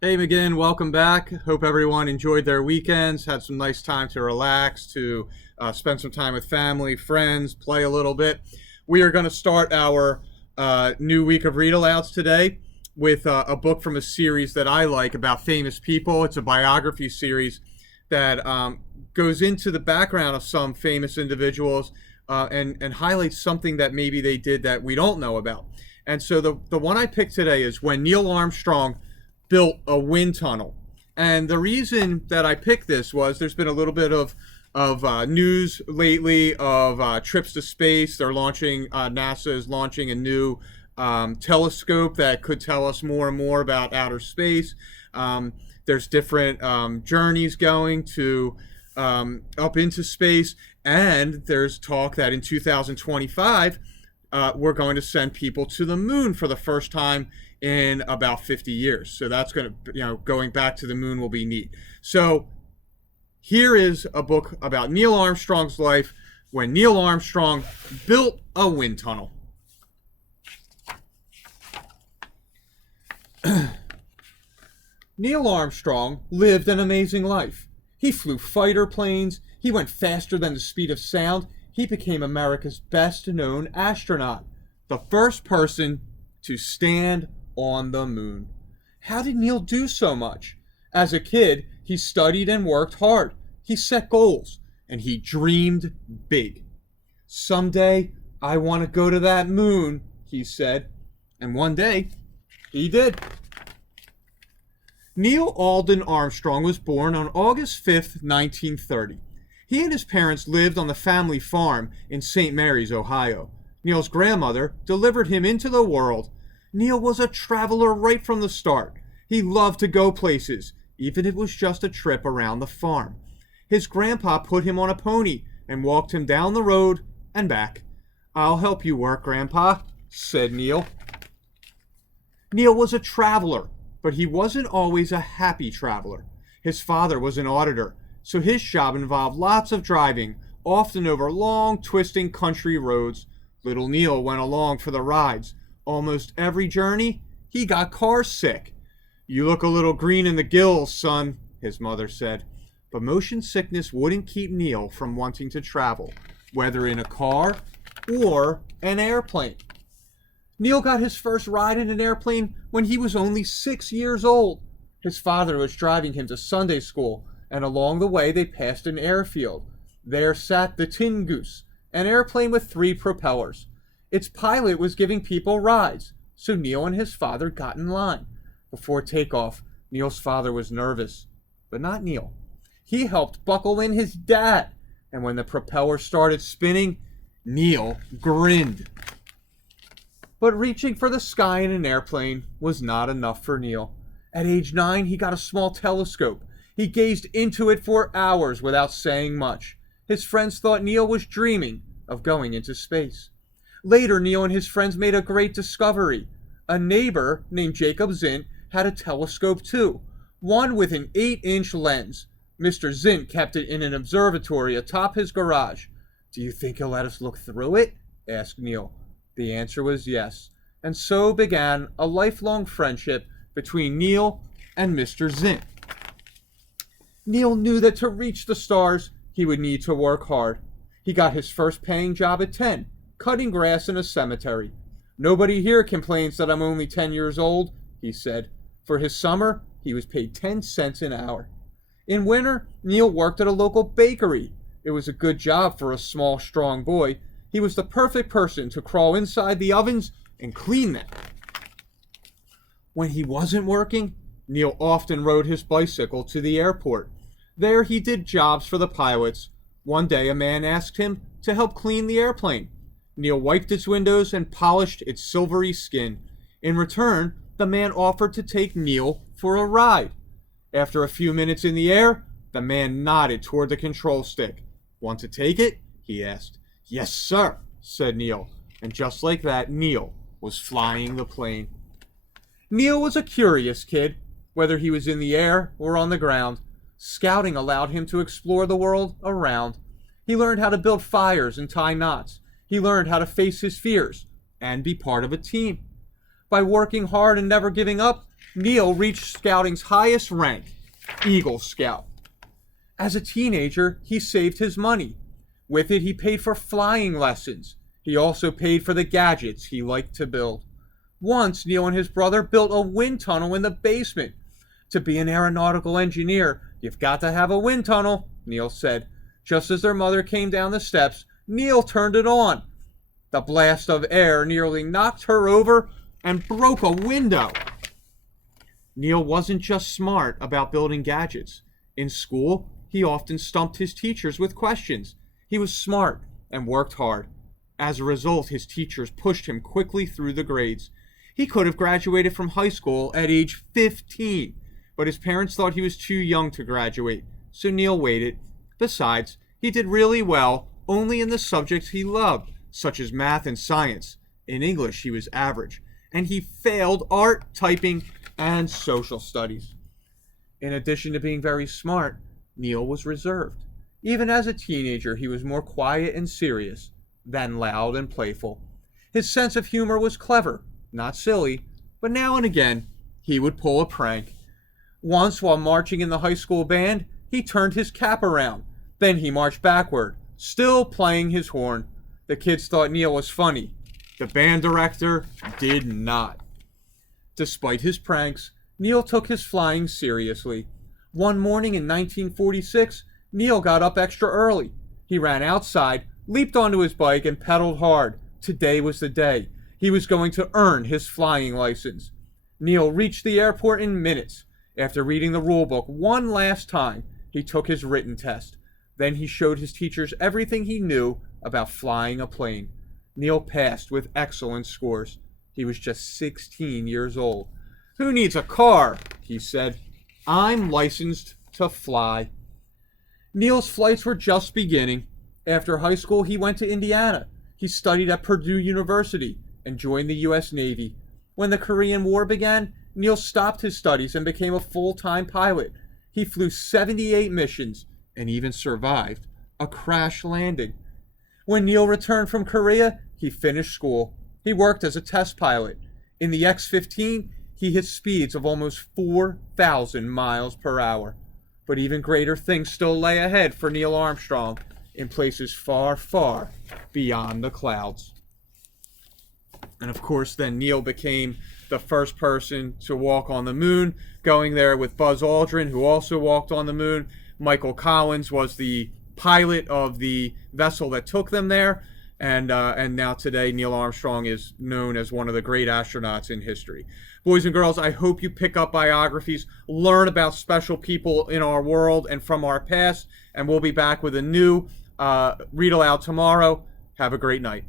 Hey McGinn, welcome back. Hope everyone enjoyed their weekends, had some nice time to relax, to spend some time with family, friends, play a little bit. We are going to start our new week of read alouds today with a book from a series that I like about famous people. It's a biography series that goes into the background of some famous individuals and highlights something that maybe they did that we don't know about. And so the one I picked today is when Neil Armstrong built a wind tunnel. And the reason that I picked this was there's been a little bit of news lately of trips to space. They're launching, NASA is launching a new telescope that could tell us more and more about outer space. There's different journeys going to up into space. And there's talk that in 2025, we're going to send people to the moon for the first time in about 50 years. So that's going to, going back to the moon will be neat. So here is a book about Neil Armstrong's life when Neil Armstrong built a wind tunnel. Neil Armstrong lived an amazing life. He flew fighter planes. He went faster than the speed of sound. He became America's best known astronaut, the first person to stand on the moon. How did Neil do so much? As a kid, he studied and worked hard. He set goals, and he dreamed big. Someday, I want to go to that moon, he said. And one day, he did. Neil Alden Armstrong was born on August 5th, 1930. He and his parents lived on the family farm in St. Mary's, Ohio. Neil's grandmother delivered him into the world. Neil was a traveler right from the start. He loved to go places, even if it was just a trip around the farm. His grandpa put him on a pony and walked him down the road and back. "I'll help you work, Grandpa," said Neil. Neil was a traveler, but he wasn't always a happy traveler. His father was an auditor, so his job involved lots of driving, often over long, twisting country roads. Little Neil went along for the rides. Almost every journey, he got car sick. "You look a little green in the gills, son," his mother said. But motion sickness wouldn't keep Neil from wanting to travel, whether in a car or an airplane. Neil got his first ride in an airplane when he was only 6 years old. His father was driving him to Sunday school, and along the way they passed an airfield. There sat the Tin Goose, an airplane with 3 propellers. Its pilot was giving people rides, so Neil and his father got in line. Before takeoff, Neil's father was nervous, but not Neil. He helped buckle in his dad, and when the propeller started spinning, Neil grinned. But reaching for the sky in an airplane was not enough for Neil. At age 9, he got a small telescope. He gazed into it for hours without saying much. His friends thought Neil was dreaming of going into space. Later, Neil and his friends made a great discovery. A neighbor named Jacob Zint had a telescope too, one with an 8-inch lens. Mr. Zint kept it in an observatory atop his garage. "Do you think he'll let us look through it?" asked Neil. The answer was yes, and so began a lifelong friendship between Neil and Mr. Zint. Neil knew that to reach the stars, he would need to work hard. He got his first paying job at 10, cutting grass in a cemetery. "Nobody here complains that I'm only 10 years old," he said. For his summer, he was paid 10 cents an hour. In winter, Neil worked at a local bakery. It was a good job for a small, strong boy. He was the perfect person to crawl inside the ovens and clean them. When he wasn't working, Neil often rode his bicycle to the airport. There he did jobs for the pilots. One day a man asked him to help clean the airplane. Neil wiped its windows and polished its silvery skin. In return, the man offered to take Neil for a ride. After a few minutes in the air, the man nodded toward the control stick. "Want to take it?" he asked. "Yes, sir," said Neil. And just like that, Neil was flying the plane. Neil was a curious kid, whether he was in the air or on the ground. Scouting allowed him to explore the world around. He learned how to build fires and tie knots. He learned how to face his fears and be part of a team. By working hard and never giving up, Neil reached scouting's highest rank, Eagle Scout. As a teenager, he saved his money. With it, he paid for flying lessons. He also paid for the gadgets he liked to build. Once, Neil and his brother built a wind tunnel in the basement. To be an aeronautical engineer, you've got to have a wind tunnel, Neil said. Just as their mother came down the steps, Neil turned it on. The blast of air nearly knocked her over and broke a window. Neil wasn't just smart about building gadgets. In school, he often stumped his teachers with questions. He was smart and worked hard. As a result, his teachers pushed him quickly through the grades. He could have graduated from high school at age 15, but his parents thought he was too young to graduate, so Neil waited. Besides, he did really well only in the subjects he loved, such as math and science. In English, he was average, and he failed art, typing, and social studies. In addition to being very smart, Neil was reserved. Even as a teenager, he was more quiet and serious than loud and playful. His sense of humor was clever, not silly, but now and again, he would pull a prank. Once, while marching in the high school band, he turned his cap around. Then he marched backward, still playing his horn. The kids thought Neil was funny. The band director did not. Despite his pranks, Neil took his flying seriously. One morning in 1946, Neil got up extra early. He ran outside, leaped onto his bike, and pedaled hard. Today was the day. He was going to earn his flying license. Neil reached the airport in minutes. After reading the rule book one last time, he took his written test. Then he showed his teachers everything he knew about flying a plane. Neil passed with excellent scores. He was just 16 years old. "Who needs a car?" he said. "I'm licensed to fly." Neil's flights were just beginning. After high school, he went to Indiana. He studied at Purdue University and joined the U.S. Navy. When the Korean War began, Neil stopped his studies and became a full-time pilot. He flew 78 missions and even survived a crash landing. When Neil returned from Korea, he finished school. He worked as a test pilot. In the X-15, he hit speeds of almost 4,000 miles per hour. But even greater things still lay ahead for Neil Armstrong in places far, far beyond the clouds. And of course, then Neil became the first person to walk on the moon, going there with Buzz Aldrin, who also walked on the moon. Michael Collins was the pilot of the vessel that took them there. And now today, Neil Armstrong is known as one of the great astronauts in history. Boys and girls, I hope you pick up biographies, learn about special people in our world and from our past, and we'll be back with a new read aloud tomorrow. Have a great night.